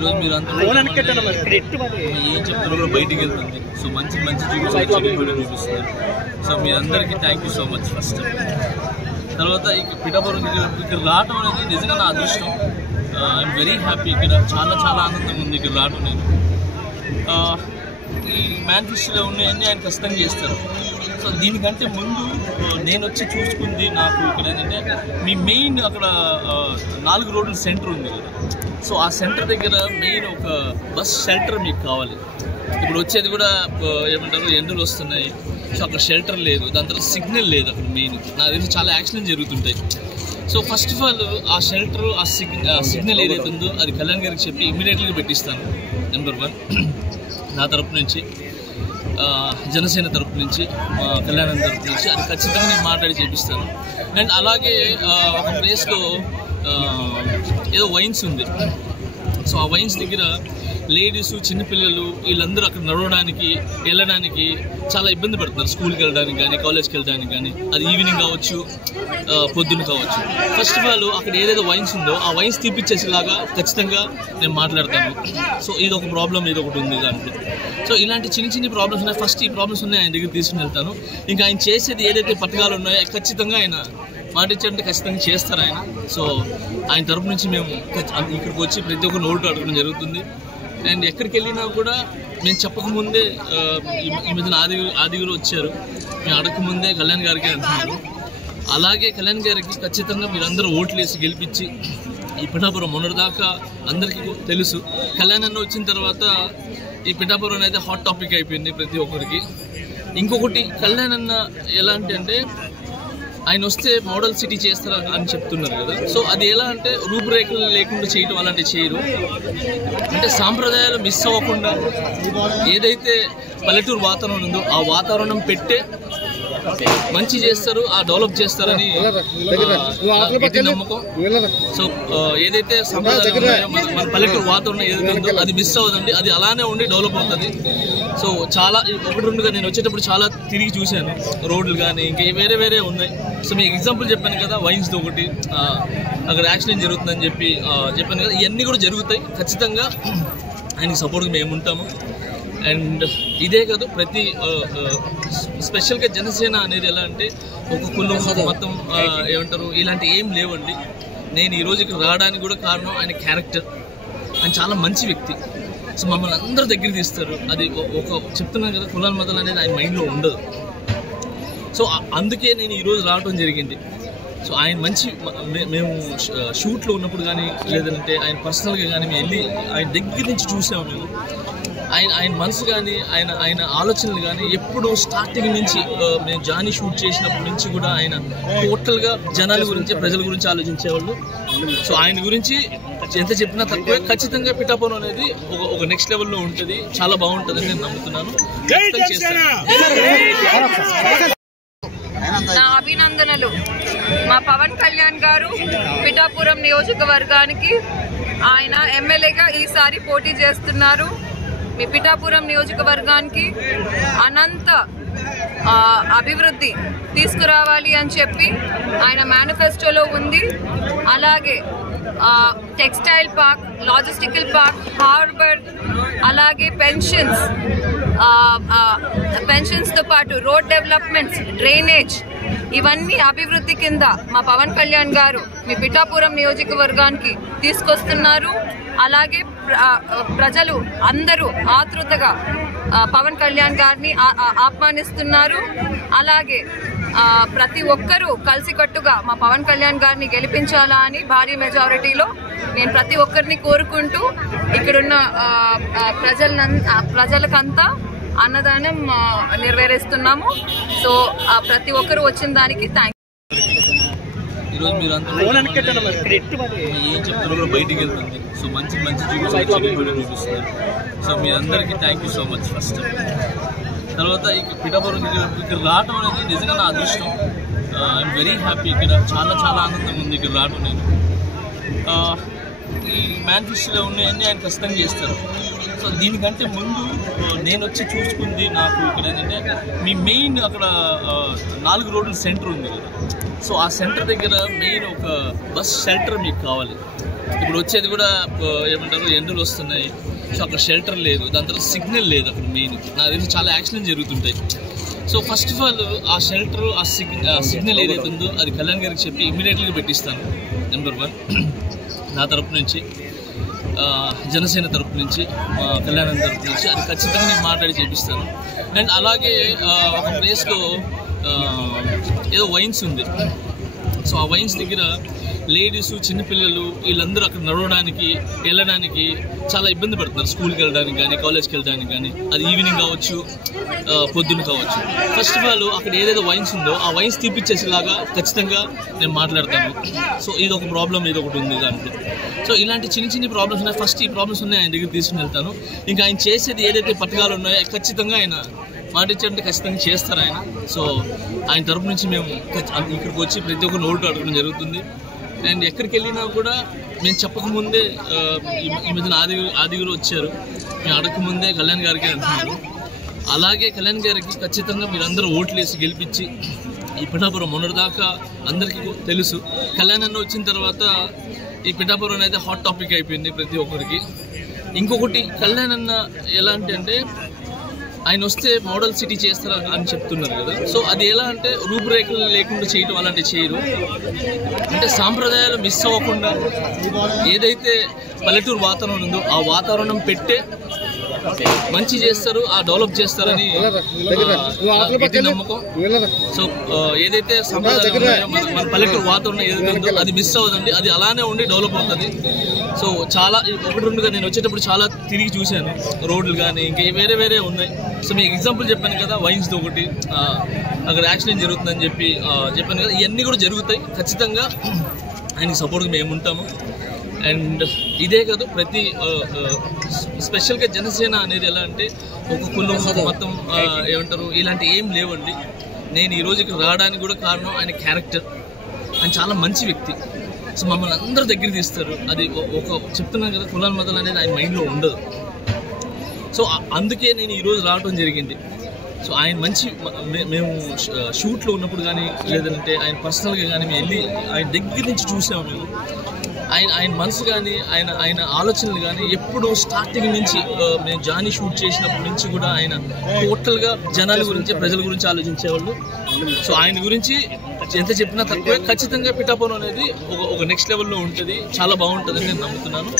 ఈరోజు మీరు అంతా ఏం చెప్తారో కూడా బయటికి వెళ్తుంది. సో మంచి మంచి చూపిస్తున్నారు. సో మీ అందరికీ thank you so much first. తర్వాత పిఠాపురం ఇక్కడ రావటం అనేది నిజంగా నా అదృష్టం. I'm very happy. ఇక్కడ చాలా చాలా ఆనందంగా ఉంది ఇక్కడ రావటం. నేను ఈ మేనిఫెస్టోలో ఉన్నాయన్నీ ఆయన ఖచ్చితంగా చేస్తారు. సో దీనికంటే ముందు నేను వచ్చి చూసుకుంది నాకు ఇక్కడ ఏంటంటే మీ మెయిన్ అక్కడ 4 రోడ్ల సెంటర్ ఉంది కదా. సో ఆ సెంటర్ దగ్గర మెయిన్ ఒక బస్ షెల్టర్ మీకు కావాలి. ఇప్పుడు వచ్చేది కూడా ఏమంటారు ఎండలు వస్తున్నాయి. సో అక్కడ షెల్టర్ లేదు, దాని తర్వాత సిగ్నల్ లేదు అక్కడ. మెయిన్ నాకు తెలిసి చాలా యాక్సిడెంట్ జరుగుతుంటాయి. సో ఫస్ట్ ఆఫ్ ఆల్ ఆ షెల్టర్ ఆ సిగ్నల్ ఏదైతే ఉందో అది కళ్యాణ్ గారికి చెప్పి ఇమీడియట్గా పెట్టిస్తాను. నెంబర్ 1 నా తరపు నుంచి, జనసేన తరపు నుంచి, కళ్యాణం తరపు నుంచి అది ఖచ్చితంగా నేను మాట్లాడి చేపిస్తాను. అండ్ అలాగే ఒక ప్లేస్లో ఏదో వైన్స్ ఉంది. సో ఆ వైన్స్ దగ్గర లేడీస్, చిన్నపిల్లలు వీళ్ళందరూ అక్కడ నడవడానికి వెళ్ళడానికి చాలా ఇబ్బంది పడుతున్నారు. స్కూల్కి వెళ్ళడానికి కానీ, కాలేజ్కి వెళ్ళడానికి కానీ, అది ఈవినింగ్ కావచ్చు, పొద్దున్న కావచ్చు. ఫస్ట్ ఆఫ్ ఆల్ అక్కడ ఏదైతే వైన్స్ ఉందో ఆ వైన్స్ తీపిచ్చేసేలాగా ఖచ్చితంగా నేను మాట్లాడతాను. సో ఇది ఒక ప్రాబ్లం, ఇది ఒకటి ఉంది దాంట్లో. సో ఇలాంటి చిన్న ప్రాబ్లమ్స్ ఉన్నాయి. ఫస్ట్ ఈ ప్రాబ్లమ్స్ ఉన్నాయి ఆయన దగ్గర తీసుకుని వెళ్తాను. ఇంకా ఆయన చేసేది ఏదైతే పథకాలు ఉన్నాయో ఖచ్చితంగా ఆయన మాట ఇచ్చారంటే ఖచ్చితంగా చేస్తారు ఆయన. సో ఆయన తరపు నుంచి మేము ఇక్కడికి వచ్చి ప్రతి ఒక్క నోటు అడగడం జరుగుతుంది. అండ్ ఎక్కడికి వెళ్ళినా కూడా మేము చెప్పకముందే ఈ మధ్యన ఆదిగురు వచ్చారు, మేము అడగకముందే కళ్యాణ్ గారికి అంటున్నారు. అలాగే కళ్యాణ్ గారికి ఖచ్చితంగా మీరందరూ ఓట్లు వేసి గెలిపించి ఈ పిఠాపురం మొన్నటిదాకా అందరికీ తెలుసు. కళ్యాణ్ అన్న వచ్చిన తర్వాత ఈ పిఠాపురం అనేది హాట్ టాపిక్ అయిపోయింది ప్రతి ఒక్కరికి. ఇంకొకటి కళ్యాణ్ అన్న ఎలాంటి అంటే ఆయన వస్తే మోడల్ సిటీ చేస్తారు అని చెప్తున్నారు కదా. సో అది ఎలా అంటే రూపురేఖలు లేకుండా చేయటం అలాంటివి చేయరు. అంటే సాంప్రదాయాలు మిస్ అవ్వకుండా ఏదైతే పల్లెటూరు వాతావరణం ఉందో ఆ వాతావరణం పెట్టే మంచి చేస్తారు, ఆ డెవలప్ చేస్తారని గట్టి నమ్మకం. సో ఏదైతే సంప్రదాయాలు ఉన్నాయో మన పల్లెటూరు వాతావరణం ఏదైతే ఉందో అది మిస్ అవ్వదండి, అది అలానే ఉండి డెవలప్ అవుతుంది. సో చాలా 1-2గా నేను వచ్చేటప్పుడు చాలా తిరిగి చూశాను రోడ్లు కానీ ఇంకా వేరే ఉన్నాయి. సో మీకు ఎగ్జాంపుల్ చెప్పాను కదా, వైన్స్తో ఒకటి అక్కడ యాక్సిడెంట్ జరుగుతుందని చెప్పాను కదా. ఇవన్నీ కూడా జరుగుతాయి. ఖచ్చితంగా ఆయనకి సపోర్ట్గా మేము ఉంటాము. అండ్ ఇదే కాదు, ప్రతి స్పెషల్గా జనసేన అనేది ఎలా అంటే ఒక కులం మొత్తం ఏమంటారు ఇలాంటి ఏం లేవండి. నేను ఈరోజు ఇక్కడ రావడానికి కూడా కారణం ఆయన క్యారెక్టర్. ఆయన చాలా మంచి వ్యక్తి. సో మమ్మల్ని అందరూ దగ్గర తీస్తారు. అది ఒక చెప్తున్నాను కదా, కులాల మతాలు అనేది ఆయన మైండ్లో ఉండదు. సో అందుకే నేను ఈరోజు రావడం జరిగింది. సో ఆయన మంచి మేము షూట్లో ఉన్నప్పుడు కానీ లేదంటే ఆయన పర్సనల్గా కానీ మేము వెళ్ళి ఆయన దగ్గర నుంచి చూసాము. మేము ఆయన మనసు కానీ ఆయన ఆలోచనలు కానీ ఎప్పుడు స్టార్టింగ్ నుంచి మేము జానీ షూట్ చేసినప్పటి నుంచి కూడా ఆయన టోటల్గా జనాల గురించి, ప్రజల గురించి ఆలోచించేవాళ్ళు. సో ఆయన గురించి ఎంత చెప్పినా తక్కువే. ఖచ్చితంగా పిఠాపురం అనేది ఒక నెక్స్ట్ లెవెల్లో ఉంటుంది, చాలా బాగుంటుందని నేను నమ్ముతున్నాను. నా అభినందనలు. మా పవన్ కళ్యాణ్ గారు పిఠాపురం నియోజకవర్గానికి ఆయన ఎమ్మెల్యేగా ఈసారి పోటీ చేస్తున్నారు. మీ పిఠాపురం నియోజకవర్గానికి అనంత అభివృద్ధి తీసుకురావాలి అని చెప్పి ఆయన మేనిఫెస్టోలో ఉంది. అలాగే textile park, logistical park, harbour, అలాగే పెన్షన్స్తో పాటు రోడ్ డెవలప్మెంట్స్, డ్రైనేజ్, ఇవన్నీ అభివృద్ధి కింద మా పవన్ కళ్యాణ్ గారు మీ పిఠాపురం నియోజకవర్గానికి తీసుకొస్తున్నారు. అలాగే ప్రజలు అందరూ ఆతృతగా పవన్ కళ్యాణ్ గారిని ఆహ్వానిస్తున్నారు. అలాగే ప్రతి ఒక్కరూ కలిసికట్టుగా మా పవన్ కళ్యాణ్ గారిని గెలిపించాలా అని భారీ మెజారిటీలో నేను ప్రతి ఒక్కరిని కోరుకుంటూ ఇక్కడున్న ప్రజలకంతా అన్నదానం నెరవేరుస్తున్నాము. సో ప్రతి ఒక్కరు వచ్చిన దానికి థ్యాంక్ యూ. ఈరోజు మీరు అంతా ఏం చెప్తారో కూడా బయటికి వెళ్తుంది. సో మంచి చూపిస్తున్నారు. సో మీ అందరికీ thank you so much first. తర్వాత పిఠాపురం ఇక్కడ రావటం అనేది నిజంగా నా అదృష్టం. I'm very happy. ఇక్కడ చాలా చాలా ఆనందంగా ఉంది ఇక్కడ రావటం. నేను ఈ మేనిఫెస్టోలో ఉన్నాయన్నీ ఆయన ఖచ్చితంగా చేస్తారు. సో దీనికంటే ముందు నేను వచ్చి చూసుకుంది నాకు ఇక్కడ ఏంటంటే మీ మెయిన్ అక్కడ 4 రోడ్ల సెంటర్ ఉంది కదా. సో ఆ సెంటర్ దగ్గర మెయిన్ ఒక బస్ షెల్టర్ మీకు కావాలి. ఇప్పుడు వచ్చేది కూడా ఏమంటారు ఎండలు వస్తున్నాయి, సో అక్కడ షెల్టర్ లేదు, దాని తర్వాత సిగ్నల్ లేదు అక్కడ మెయిన్. నాకు తెలిసి చాలా యాక్సిడెంట్ జరుగుతుంటాయి. సో ఫస్ట్ ఆఫ్ ఆల్ ఆ షెల్టర్ ఆ సిగ్నల్ ఏదైతే ఉందో అది కళ్యాణ్ గారికి చెప్పి ఇమీడియట్గా పెట్టిస్తాను. నెంబర్ 1 నా తరపు నుంచి, జనసేన తరపు నుంచి, కళ్యాణం తరపు నుంచి అది ఖచ్చితంగా నేను మాట్లాడి చేపిస్తాను. అండ్ అలాగే ఒక ప్లేస్లో ఏదో వైన్స్ ఉంది. సో ఆ వైన్స్ దగ్గర లేడీస్, చిన్నపిల్లలు వీళ్ళందరూ అక్కడ నడవడానికి వెళ్ళడానికి చాలా ఇబ్బంది పడుతున్నారు. స్కూల్కి వెళ్ళడానికి కానీ, కాలేజ్కి వెళ్ళడానికి కానీ, అది ఈవినింగ్ కావచ్చు, పొద్దున్న కావచ్చు. ఫస్ట్ ఆఫ్ ఆల్ అక్కడ ఏదైతే వైన్స్ ఉందో ఆ వైన్స్ తీపిచ్చేసేలాగా ఖచ్చితంగా నేను మాట్లాడతాను. సో ఇది ఒక ప్రాబ్లం, ఇది ఒకటి ఉంది దాంట్లో. సో ఇలాంటి చిన్న ప్రాబ్లమ్స్ ఉన్నాయి. ఫస్ట్ ఈ ప్రాబ్లమ్స్ ఉన్నాయి ఆయన దగ్గర తీసుకుని వెళ్తాను. ఇంకా ఆయన చేసేది ఏదైతే పథకాలు ఉన్నాయో ఖచ్చితంగా ఆయన మాట ఇచ్చారంటే ఖచ్చితంగా చేస్తారు ఆయన. సో ఆయన తరపు నుంచి మేము ఇక్కడికి వచ్చి ప్రతి ఒక్క నోటు అడగడం జరుగుతుంది. అండ్ ఎక్కడికి వెళ్ళినా కూడా మేము చెప్పకముందే ఈ మధ్యన ఆదిగురు వచ్చారు, మేము అడగకముందే కళ్యాణ్ గారికి అంటున్నారు. అలాగే కళ్యాణ్ గారికి ఖచ్చితంగా మీరందరూ ఓట్లు వేసి గెలిపించి, ఈ పిఠాపురం మొన్నటిదాకా అందరికీ తెలుసు, కళ్యాణ్ అన్న వచ్చిన తర్వాత ఈ పిఠాపురం అనేది హాట్ టాపిక్ అయిపోయింది ప్రతి ఒక్కరికి. ఇంకొకటి కళ్యాణ్ అన్న ఎలాంటి అంటే ఆయన వస్తే మోడల్ సిటీ చేస్తారా అని చెప్తున్నారు కదా. సో అది ఎలా అంటే రూపురేఖలు లేకుండా చేయడం అలాంటివి చేయరు. అంటే సాంప్రదాయాలు మిస్ అవ్వకుండా ఏదైతే పల్లెటూరు వాతావరణం ఉందో ఆ వాతావరణం పెట్టే మంచి చేస్తారు, ఆ డెవలప్ చేస్తారని గట్టి నమ్మకం. సో ఏదైతే సంప్రదాయాలు ఉన్నాయో మన పల్లెటూరు వాతావరణం ఏదైతే ఉందో అది మిస్ అవ్వదండి, అది అలానే ఉండి డెవలప్ అవుతుంది. సో చాలా 1-2గా నేను వచ్చేటప్పుడు చాలా తిరిగి చూశాను, రోడ్లు కానీ ఇంకా వేరే ఉన్నాయి. సో మీకు ఎగ్జాంపుల్ చెప్పాను కదా, వైన్స్తో ఒకటి అక్కడ యాక్సిడెంట్ జరుగుతుందని చెప్పాను కదా, ఇవన్నీ కూడా జరుగుతాయి. ఖచ్చితంగా ఆయనకి సపోర్ట్గా మేము ఉంటాము. అండ్ ఇదే కాదు, ప్రతి స్పెషల్గా జనసేన అనేది ఎలా అంటే ఒక కులం మొత్తం ఏమంటారు ఇలాంటి ఏం లేవండి. నేను ఈరోజు ఇక్కడ రావడానికి కూడా కారణం ఆయన క్యారెక్టర్. ఆయన చాలా మంచి వ్యక్తి. సో మమ్మల్ని అందరూ దగ్గర తీస్తారు. అది ఒక చెప్తున్నాను కదా, కులాల మతాలు అనేది ఆయన మైండ్లో ఉండదు. సో అందుకే నేను ఈరోజు రావడం జరిగింది. సో ఆయన మంచి, మేము షూట్లో ఉన్నప్పుడు కానీ లేదంటే ఆయన పర్సనల్గా కానీ మేము వెళ్ళి ఆయన దగ్గర నుంచి చూసాము. మేము ఆయన మనసు కానీ ఆయన ఆలోచనలు కానీ ఎప్పుడు స్టార్టింగ్ నుంచి మేము జానీ షూట్ చేసినప్పటి నుంచి కూడా ఆయన టోటల్గా జనాల గురించి, ప్రజల గురించి ఆలోచించేవాళ్ళు. సో ఆయన గురించి ఎంత చెప్పినా తక్కువే. ఖచ్చితంగా పిఠాపురం అనేది ఒక నెక్స్ట్ లెవెల్లో ఉంటుంది, చాలా బాగుంటుందని నేను నమ్ముతున్నాను.